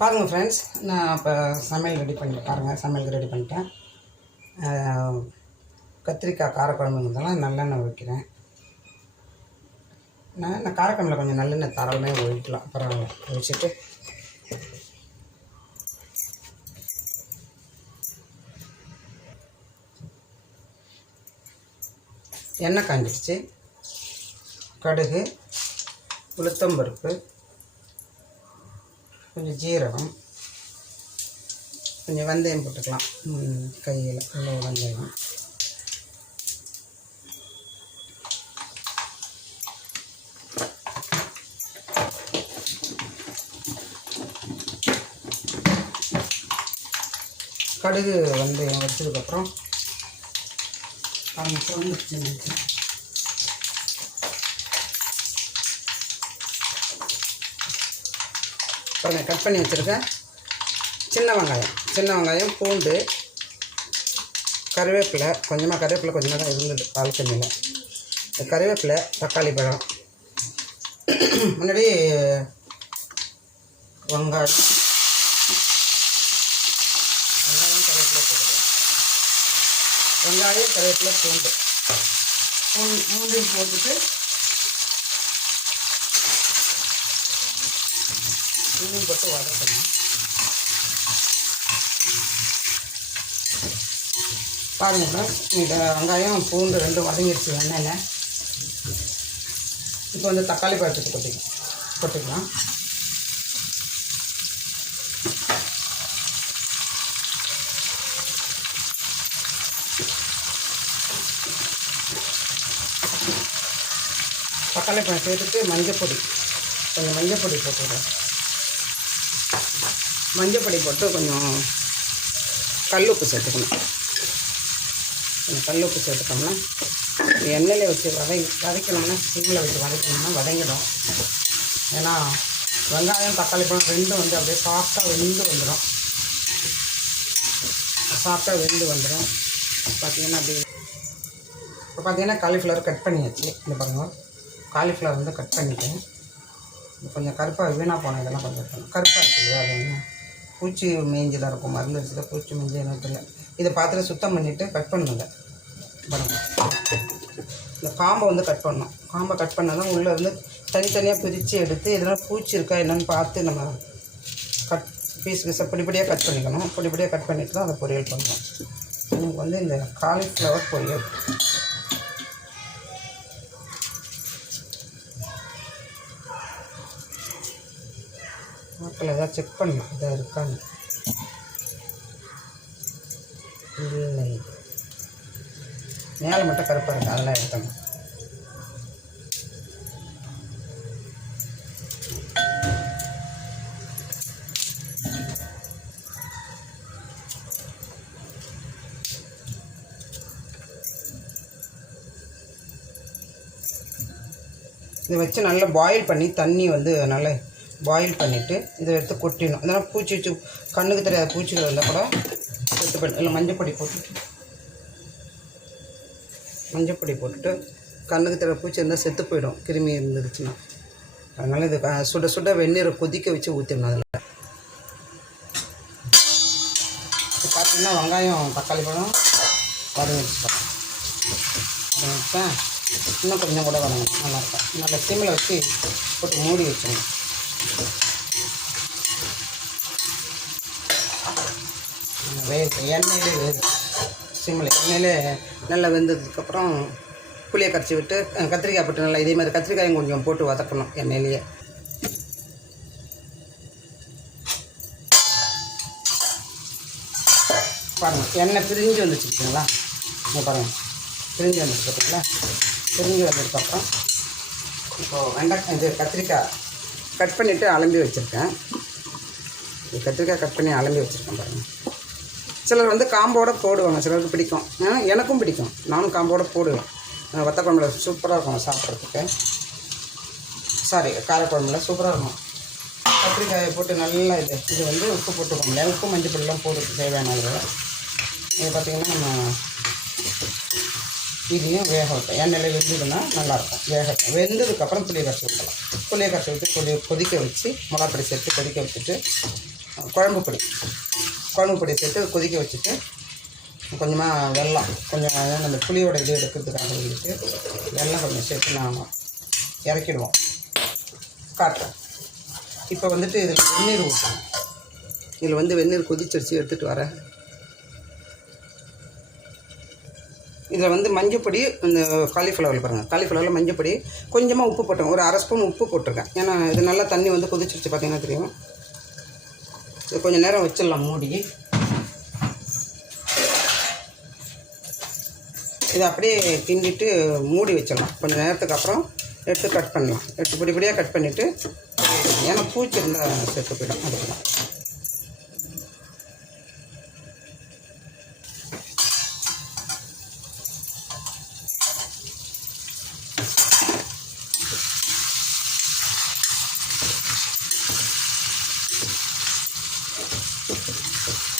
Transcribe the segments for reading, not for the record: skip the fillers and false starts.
பாருங்கள் ஃப்ரெண்ட்ஸ், நான் இப்போ சமையல் ரெடி பண்ணிட்டேன். பாருங்கள், சமையலுக்கு ரெடி பண்ணிட்டேன். கத்திரிக்காய் காரக்குழம்புங்கிறதெல்லாம் நல்லெண்ணெய் வைக்கிறேன். நான் காரக்குழம்புல கொஞ்சம் நல்லெண்ணெய் தாராளமாக ஒழிக்கலாம், பரவாயில்ல. ஒழிச்சிட்டு எண்ணெய் காஞ்சிடுச்சு. கடுகு, உளுத்தம்பருப்பு, கொஞ்சம் ஜீரகம், கொஞ்சம் வெந்தயம் போட்டுக்கலாம். கையில் இவ்வளோ வெந்தயம், கடுகு வெந்தயம் வச்சதுக்கப்புறம் பாருங்கள், கட் பண்ணி வச்சுருக்கேன் சின்ன வெங்காயம், பூண்டு, கருவேப்பிலை, கொஞ்சமாக கொஞ்சமாக தான் இருந்தது பால்கனியில். இந்த கருவேப்பிலை, தக்காளி பழம், முன்னாடி வெங்காயம் கருவேப்பிலை போட்டுருக்கேன். வெங்காயம், கருவேப்பிலை, பூண்டு போட்டுட்டு மீன் போட்டு வதக்கணும். பாருங்கள், இந்த வெங்காயம் பூண்டு ரெண்டும் வதங்கிடுச்சு எண்ணெயில். இப்போ வந்து தக்காளி பழத்துக்கு கொட்டிக்கலாம். தக்காளி பழம் சேர்த்துட்டு கொஞ்சம் மஞ்சள் பொடி போட்டு கொஞ்சம் கல்லுப்பு சேர்த்துக்கணும். கொஞ்சம் கல்லுப்பு சேர்த்துட்டோம்னா எண்ணெயில் வச்சு வதக்கணும்னா, சிம்மில் வச்சு வதக்கணும்னா வதங்கிடும். ஏன்னா வெங்காயம், தக்காளி பழம் ரெண்டும் வந்து அப்படியே சாஃப்டாக வெந்து வந்துடும். பார்த்திங்கன்னா அப்படி இப்போ பார்த்திங்கன்னா காலிஃப்ளவர் கட் பண்ணியாச்சு. இந்த பாருங்கள், காலிஃப்ளவர் வந்து கட் பண்ணிட்டேன். கொஞ்சம் கருப்பாக வீணாக போன இதெல்லாம் கொஞ்சம் இருக்கணும். கருப்பாக இருக்குது இல்லையா, அது என்ன பூச்சி மேய்ஞ்சி தான் இருக்கும், மருந்து வச்சு தான் பூச்சி மேய்ஞ்சி எனக்கு இல்லை. இதை பார்த்துட்டு சுத்தம் பண்ணிவிட்டு கட் பண்ணுங்க. பாருங்கள், இந்த காம்பை வந்து கட் பண்ணணும். காம்பை கட் பண்ணால் தான் உள்ளே இருந்து தனித்தனியாக பிரித்து எடுத்து இதெல்லாம் பூச்சி இருக்கா என்னென்னு பார்த்து நம்ம பீஸை பொடிப்படியாக கட் பண்ணிக்கணும். பொடிப்படியாக கட் பண்ணிவிட்டு தான் அதை பொரியல் பண்ணணும். எனக்கு வந்து இந்த காலிஃப்ளவர் பொரியல் மக்கள் எதாவது செக் பண்ணணும், இதாக இருக்கான்னு. இல்லை, மேலே மட்டும் கருப்பாக இருக்குது, அதெல்லாம் எடுக்கணும். இதை வச்சு நல்லா பாயில் பண்ணி தண்ணி வந்து நல்லா பாயில் பண்ணிவிட்டு இதை எடுத்து கொட்டிடணும். இதெல்லாம் பூச்சி வச்சு கண்ணுக்கு தெரியாத பூச்சிகள் இருந்தால் கூட செத்து பண்ணி இல்லை மஞ்சள் பொடி போட்டுட்டு கண்ணுக்கு தெரியாத பூச்சி இருந்தால் செத்து போயிடும், கிருமி இருந்துருச்சுன்னா. அதனால் இது சுட வெந்நீரை கொதிக்க வச்சு ஊற்றிடணும். அதில் இப்போ பார்த்திங்கன்னா வெங்காயம், தக்காளி பழம் வதங்கிடுச்சு. இன்னும் கொஞ்சம் கூட வதங்கணும், நல்லாயிருக்கும். நல்லா சிம்மில் வச்சு போட்டு மூடி வச்சிடணும். எண்ணெயிலே எண்ணெயிலே நல்லா வெந்ததுக்கப்புறம் புளியை கரைச்சி விட்டு கத்திரிக்காய் போட்டு நல்லா இதே மாதிரி கத்திரிக்காயும் கொஞ்சம் போட்டு வதக்கணும் எண்ணெயிலேயே. பாருங்கள், எண்ணெய் பிரிஞ்சு வந்துச்சு பார்த்தீங்களா? பாருங்கள், பிரிஞ்சு வந்துச்சு பார்த்தீங்களா? பிரிஞ்சு வந்ததுக்கப்புறம் இப்போது இது கத்திரிக்காய் கட் பண்ணிவிட்டு அலம்பி வச்சுருக்கேன். கத்திரிக்காய் கட் பண்ணி அலம்பி வச்சுருக்கேன் பாருங்கள். சிலர் வந்து காம்போடு போடுவாங்க, சிலருக்கு பிடிக்கும். எனக்கும் பிடிக்கும், நானும் காம்போடு போடுவேன். வத்த குழம்புல சூப்பராக இருக்கும் சாப்பிட்றதுக்கு. காரக்குழம்புல சூப்பராக இருக்கும். கத்திரிக்காயை போட்டு நல்லா இது வந்து உப்பு போட்டுக்கோங்க. உப்பு மஞ்சள் பொடியெல்லாம் போட்டு தேவையான அளவு. இது பார்த்திங்கன்னா நம்ம இதையும் வேக வைப்பேன். எண்ணெயில் வெந்துதுன்னா நல்லாயிருக்கும். வெந்ததுக்கப்புறம் புளியை கரைச்சி ஊற்றலாம். புளியை கரைச்சி ஊற்றி கொதிக்க வச்சு மிளகாப்பொடி சேர்த்து கொதிக்க வச்சுட்டு குழம்பு பொடி சேர்த்து கொதிக்க வச்சுட்டு கொஞ்சமாக வெல்லம் கொஞ்சம் அந்த புளியோட இது எடுக்கிறதுக்காக சொல்லிட்டு வெல்லம் கொஞ்சம் சேர்த்து நான் இறக்கிடுவோம். காட்டுறேன். இப்போ வந்துட்டு இதில் வெந்நீர் ஊற்றணும். இதில் வந்து வெந்நீர் கொதிச்சரிச்சு எடுத்துகிட்டு வரேன். இதில் வந்து மஞ்சப்பொடி, இந்த காலிஃப்ளவரில் பாருங்கள், காலிஃப்ளவரில் மஞ்சப்பொடி, கொஞ்சமாக உப்பு போட்டேன், ஒரு அரை ஸ்பூன் உப்பு போட்டிருக்கேன். ஏன்னா இது நல்லா தண்ணி வந்து கொதிச்சிருச்சு பார்த்தீங்கன்னா தெரியும். இது கொஞ்சம் நேரம் வச்சிடலாம் மூடி. இதை அப்படியே கிண்டிட்டு மூடி வச்சிடலாம். கொஞ்சம் நேரத்துக்கு அப்புறம் எடுத்து கட் பண்ணலாம். எடுத்து பொடியாக கட் பண்ணிவிட்டு, ஏன்னா பூச்சி இருந்தால் சேர்த்து போயிடும். அதுக்கு தான்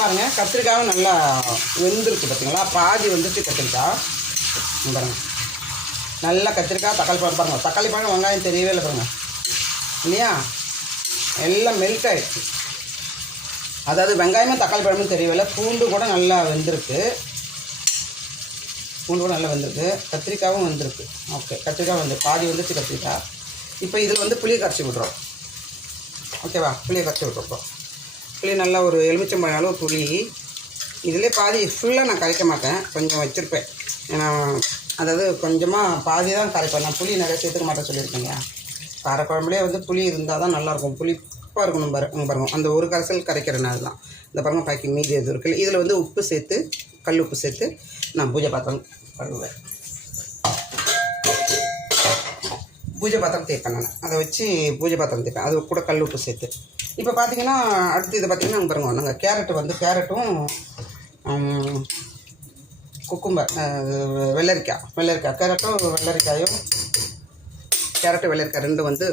பாருங்கள். கத்திரிக்காயும் நல்லா வெந்திருக்கு பார்த்தீங்களா, பாதி வந்துட்டு கத்திரிக்காய் பாருங்கள். நல்லா கத்திரிக்காய், தக்காளி பழம் பாருங்கள், தக்காளி பழம் வெங்காயம் தெரியவே இல்லை பாருங்கள் இல்லையா, எல்லாம் மெல்ட் ஆகிடுச்சு. அதாவது வெங்காயமும் தக்காளி பழமும் தெரியவே இல்லை. பூண்டு கூட நல்லா வெந்திருக்கு, கத்திரிக்காயும் வெந்திருக்கு. ஓகே, கத்திரிக்காய் வந்து பாதி வந்துச்சு கத்திரிக்காய். இப்போ இதில் வந்து புளியை கரைச்சி விட்றோம். ஓகேவா, புளியை கரைச்சி விட்ருக்கோம். புளி நல்லா ஒரு எலுமிச்சம்பழம் அளவு புளி. இதிலே பாதி ஃபுல்லாக நான் கரைக்க மாட்டேன், கொஞ்சம் வச்சுருப்பேன். ஏன்னா அதாவது கொஞ்சமாக பாதி தான் கரைப்பேன். நான் புளி நிறைய சேர்த்துக்க மாட்டேன் சொல்லியிருக்கேங்க. காரக்குழம்புலேயே வந்து புளி இருந்தால் தான் நல்லாயிருக்கும். புளிப்பாக இருக்கணும் பாருங்க. அந்த ஒரு கரைசல் கரைக்கிறேன். அதுதான் இந்த பாருங்கள் பாக்கி மீதி எது இருக்குல்ல. இதில் வந்து உப்பு சேர்த்து, கல் உப்பு சேர்த்து நான் பூஜை பாத்திரம் கழுவேன். பூஜை பாத்திரம் தேய்ப்பேன் நான். அதை வச்சு பூஜை பாத்திரம் தேய்ப்பேன், அது கூட கல் உப்பு சேர்த்து. இப்போ பார்த்தீங்கன்னா அடுத்து இதை பார்த்திங்கன்னா பாருங்க, நாங்கள் கேரட்டும் குக்கும்பர், வெள்ளரிக்காய் கேரட்டும் வெள்ளரிக்காய் ரெண்டும் வந்து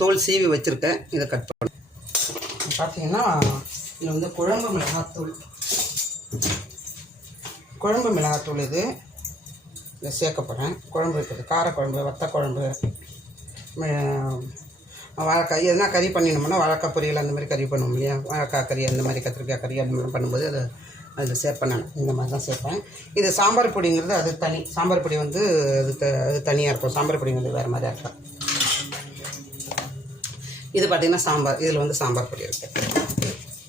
தோல் சீவி வச்சுருக்கேன். இதை கட் பண்ண பார்த்தீங்கன்னா இது வந்து குழம்பு மிளகாத்தூள் இது இதை சேர்க்க போகிறேன். குழம்பு இருக்குது, காரக்குழம்பு, வத்தக்குழம்பு, வாழைக்காய் எதுனா கறி பண்ணினோம்னா வாழைக்காய் பொரியல் அந்த மாதிரி கறி பண்ணுவோம் இல்லையா, வாழைக்காய் கறி அந்த மாதிரி, கத்திரிக்காய் கறி அந்த மாதிரி பண்ணும்போது அதில் சேர்ப்பேன் நான். இந்த மாதிரி தான் சேர்ப்பேன். இது சாம்பார் பொடிங்கிறது அது தனி. சாம்பார் பொடி வந்து அது தனியாக இருக்கும். சாம்பார் பொடிங்கிறது வேறு மாதிரியாக இருக்கும். இது பார்த்திங்கன்னா சாம்பார், இதில் வந்து சாம்பார் பொடி இருக்குது.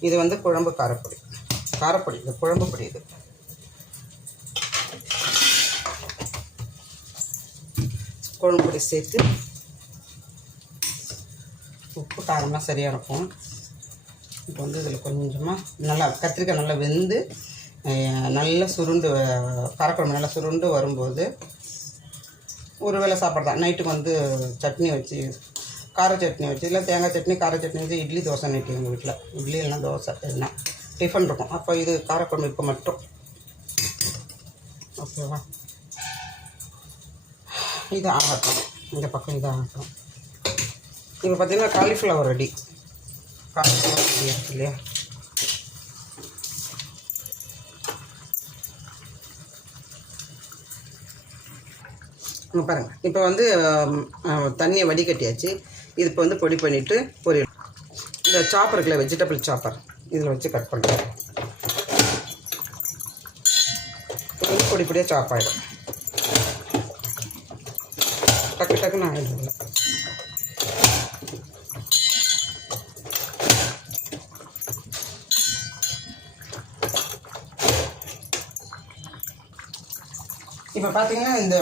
இது வந்து குழம்பு காரப்பொடி இது குழம்பு பொடி. இது குழம்பு பொடி சேர்த்து உப்பு காரம்லாம் சரியாக இருக்கும். இப்போ வந்து இதில் கொஞ்சமாக நல்லா கத்திரிக்காய் நல்லா வெந்து நல்லா சுருண்டு, காரக்குழம்பு நல்லா சுருண்டு வரும்போது ஒரு வேளை சாப்பாடு தான். நைட்டுக்கு வந்து சட்னி வச்சு, கார சட்னி வச்சு, இல்லை தேங்காய் சட்னி, கார சட்னி வச்சு, இட்லி தோசை நைட்டு எங்கள் வீட்டில் இட்லி இல்லைனா தோசை எதுனா டிஃபன் இருக்கும். அப்போ இது காரக்குழம்பு இப்போ மட்டும். ஓகேவா, இது ஆகட்டும், இந்த பக்கம் இது ஆகட்டும். இப்போ பார்த்திங்கன்னா காலிஃப்ளவர் ரெடி இருக்கு இல்லையா. பாருங்கள், இப்போ வந்து தண்ணியை வடிகட்டியாச்சு. இது இப்போ வந்து பொடி பண்ணிவிட்டு பொரியல் இந்த சாப்பர் இருக்குல்ல, வெஜிடபிள் சாப்பர், இதில் வச்சு கட் பண்ணுறேன். பொடியாக சாப் ஆகிடும். டக்குன்னு ஆகிடும். இப்போ பார்த்தீங்கன்னா இந்த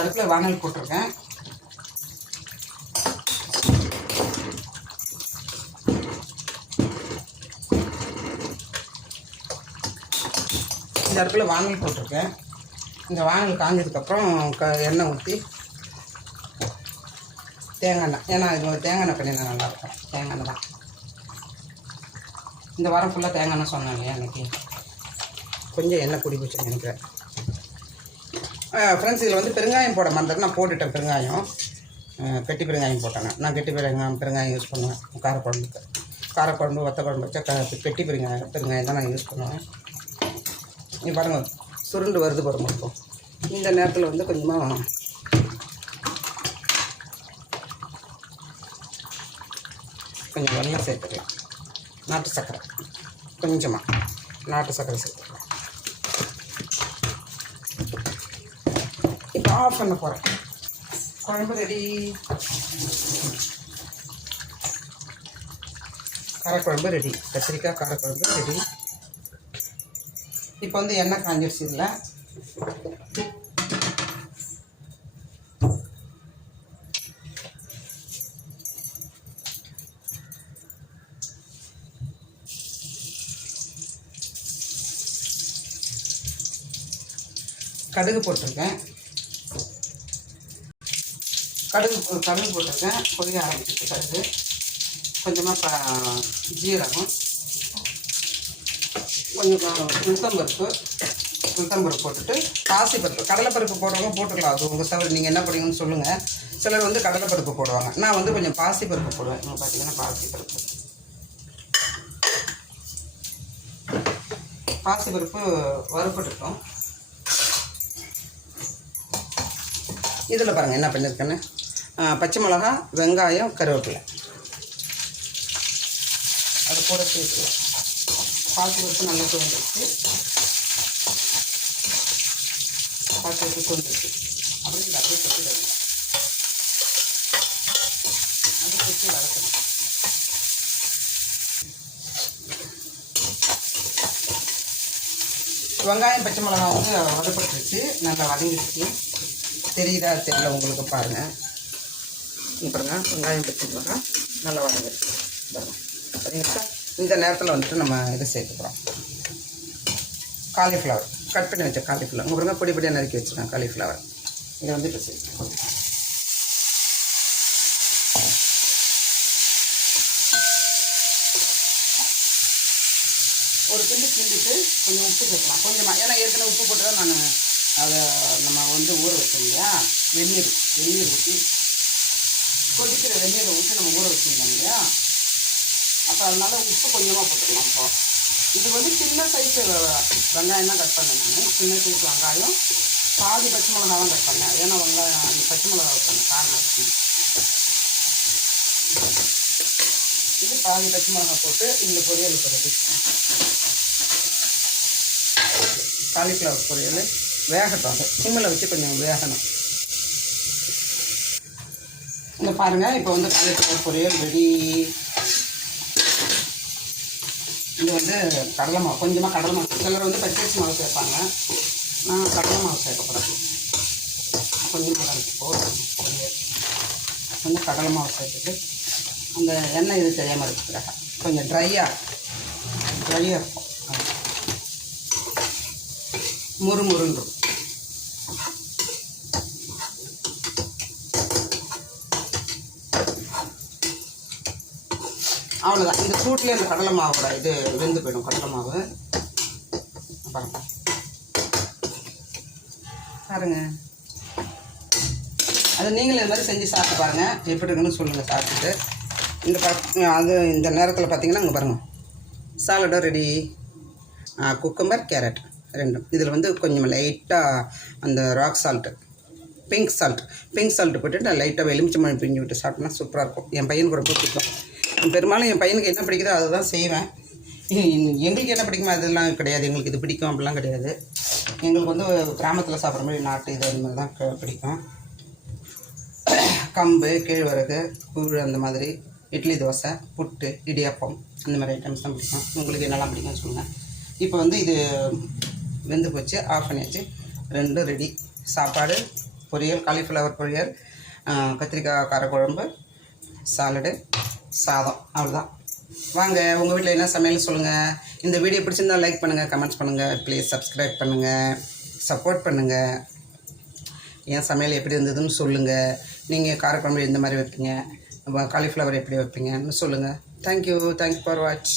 அடுப்பில் வானல் போட்டிருக்கேன். இந்த அடுப்பில் வானல் போட்டிருக்கேன். இந்த வானல் காஞ்சதுக்கப்புறம் எண்ணெய் ஊற்றி தேங்காய் எண்ணெய், ஏன்னா இது தேங்காய் எண்ணெய் பண்ணினா நல்லாயிருக்கும். தேங்காய் எண்ணெய் தான் இந்த வாரம் ஃபுல்லாக தேங்காய் எண்ணெய் சொன்னேன் இல்லையா அன்றைக்கி. கொஞ்சம் எண்ணெய் குடி போச்சுன்னு நினைக்கிறேன். ஃப்ரெண்ட்ஸ், இதில் வந்து பெருங்காயம் போட மறந்துட்டு நான் போட்டுட்டேன். பெருங்காயம் கெட்டி பெருங்காயம் போட்டேங்க. நான் கெட்டி பெருங்காயம் யூஸ் பண்ணுவேன் காரக்குழம்பு வத்தக்குழம்பு வச்சா கெட்டி பெருங்காயம் தான் நான் யூஸ் பண்ணுவேன். நீ பாருங்கள், சுருண்டு வருது பாருங்க. இப்போ இந்த நேரத்தில் வந்து கொஞ்சமாக கொஞ்சம் வெல்லம் சேர்த்துக்கலாம். நாட்டு சர்க்கரை கொஞ்சமாக நாட்டு சர்க்கரை சேர்த்துக்கலாம். இப்போ ஆஃப் பண்ண போகிறேன். குழம்பு ரெடி. காரக்குழம்பு ரெடி. கத்திரிக்காய் காரக்குழம்பு ரெடி. இப்போ வந்து எண்ணெய் காஞ்சிடுச்சு. இதில் கடுகு போட்டிருக்கேன். கடுகு போட்டிருக்கேன். பொரிய ஆரம்பிச்சிட்டு கடுகு கொஞ்சமாக ஜீரகம், கொஞ்சம் உளுத்தம்பருப்பு போட்டுட்டு பாசிப்பருப்பு, கடலைப்பருப்பு போடுறவங்க போட்டுக்கலாம். அது உங்கள் சவல், நீங்கள் என்ன பண்ணுவீங்கன்னு சொல்லுங்கள். சிலர் வந்து கடலைப்பருப்பு போடுவாங்க. நான் வந்து கொஞ்சம் பாசிப்பருப்பு போடுவேன். நீங்கள் பார்த்தீங்கன்னா பாசிப்பருப்பு வறுப்பட்டுட்டோம். இதில் பாருங்கள் என்ன பண்ணியிருக்கேன்னு. பச்சை மிளகா, வெங்காயம், கருவேப்பிலை அது கூட சேர்த்து பாசிப்பருப்பு நல்லா தோன்றுச்சு. பாசிப்பருப்பு தோன்றுச்சு. அப்புறம் இந்த அப்படியே கொட்டி வரணும். அது கொட்டி வளர்க்கணும். வெங்காயம் பச்சை மிளகா வந்து வதப்பட்டுருச்சு, நல்லா வதங்கிடுச்சு. தெரியுதா தெரியல உங்களுக்கு பாருங்கள். பாருங்க வெங்காயம் பச்சை மிளகா நல்லா வதங்கிடுச்சு. சரிங்களா? இந்த நேரத்தில் வந்துட்டு நம்ம இதை சேர்த்துக்கிறோம். காலிஃப்ளவர் கட் பண்ணி வச்ச காலிஃப்ளவர் உங்கள் பாருங்க, பொடி பொடியாக நறுக்கி வச்சுருக்கேன். காலிஃப்ளவர் இதை வந்து இப்போ சேர்த்துக்கிறோம். ஒரு கிண்டிட்டு கொஞ்சம் உப்பு சேர்க்கலாம். கொஞ்சமாக, ஏன்னா ஏற்கனவே உப்பு போட்டு தான் நான் அதை நம்ம வந்து ஊற வச்சோம் இல்லையா. வெந்நீர் ஊற்றி கொதிக்கிற வெந்நீரை ஊற்றி நம்ம ஊற வச்சுருந்தோம் இல்லையா. அப்போ அதனால உப்பு கொஞ்சமாக போட்டுக்கலாம். இப்போ இது வந்து சின்ன சைஸு வெங்காயம் தான் கட் பண்ணேன். நான் சின்ன சைஸ் வெங்காயம், பாதி பச்சை மிளகா தான் கட் பண்ணேன். ஏன்னா வெங்காயம் அந்த பச்சை மிளகா வைப்பேன் காரம் ஆச்சு. இது பாதி பச்சை மிளகா போட்டு இந்த பொரியல் போடுறது. காலிஃப்ளவர் பொரியல் வேகட்டும். அது சிம்மில் வச்சு கொஞ்சம் வேகணும். இந்த பாருங்கள், இப்போ வந்து காலிஃப்ளவர் பொரியல் ரெடி. இது வந்து கடலை மாவு, கொஞ்சமாக கடலை மாவு. சிலர் வந்து பச்சரிசி மாவு சேர்ப்பாங்க. நான் கடலை மாவு சேர்க்கப்படுறேன். கொஞ்சமாக பொரியல் கொஞ்சம் கடலை மாவு சேர்த்துட்டு அந்த எண்ணெய் இது தெரியாமல் இருக்கிறாங்க. கொஞ்சம் ட்ரையாக இருக்கும். முறுமுறுன்னு அவ்வளோதான். இந்த சூட்லேயே அந்த கடலை மாவோட இது வெந்து போயிடும். கடலை மாவு பாருங்க. அது நீங்களும் இது மாதிரி செஞ்சு சாப்பிட்டு பாருங்கள், எப்படி இருக்குன்னு சொல்லுங்கள் சாப்பிட்டுட்டு. இந்த நேரத்தில் பார்த்தீங்கன்னா இங்கே பாருங்கள், சாலடும் ரெடி. குக்கும்பர், கேரட் ரெண்டும். இதில் வந்து கொஞ்சம் லைட்டாக அந்த ராக் சால்ட்டு, பிங்க் சால்ட்டு போட்டுட்டு நான் லைட்டாக எலுமிச்சம்பழம் பிஞ்சு விட்டு சாப்பிட்டோன்னா சூப்பராக இருக்கும். என் பையனுக்கு ரொம்ப பிடிக்கும். பெரும்பாலும் என் பையனுக்கு என்ன பிடிக்குதோ அதை தான் செய்வேன். எங்களுக்கு என்ன பிடிக்குமோ அதெல்லாம் கிடையாது. எங்களுக்கு இது பிடிக்கும் அப்படிலாம் கிடையாது. எங்களுக்கு வந்து கிராமத்தில் சாப்பிட்ற மாதிரி நாட்டு இது அந்த மாதிரி தான் பிடிக்கும். கம்பு, கேழ்வரகு, கூழ் அந்த மாதிரி, இட்லி, தோசை, புட்டு, இடியாப்பம் அந்த மாதிரி ஐட்டம்ஸ் தான் பிடிக்கும். உங்களுக்கு என்னெல்லாம் பிடிக்கும்னு சொல்லுங்கள். இப்போ வந்து இது வெந்து போச்சு, ஆஃப் பண்ணியாச்சு. ரெண்டும் ரெடி. சாப்பாடு, பொரியல், காலிஃப்ளவர் பொரியல், கத்திரிக்காய் காரக்குழம்பு, சாலடு, சாதம். அவ்வளோதான். வாங்க, உங்கள் வீட்டில் என்ன சமையல் சொல்லுங்கள். இந்த வீடியோ பிடிச்சிருந்தால் லைக் பண்ணுங்கள், கமெண்ட்ஸ் பண்ணுங்கள், ப்ளீஸ் சப்ஸ்கிரைப் பண்ணுங்கள், சப்போர்ட் பண்ணுங்கள். என் சமையல் எப்படி இருந்ததுன்னு சொல்லுங்கள். நீங்கள் காரக்குழம்பு எந்த மாதிரி வைப்பீங்க, காலிஃப்ளவர் எப்படி வைப்பீங்கன்னு சொல்லுங்கள். Thank you for watch.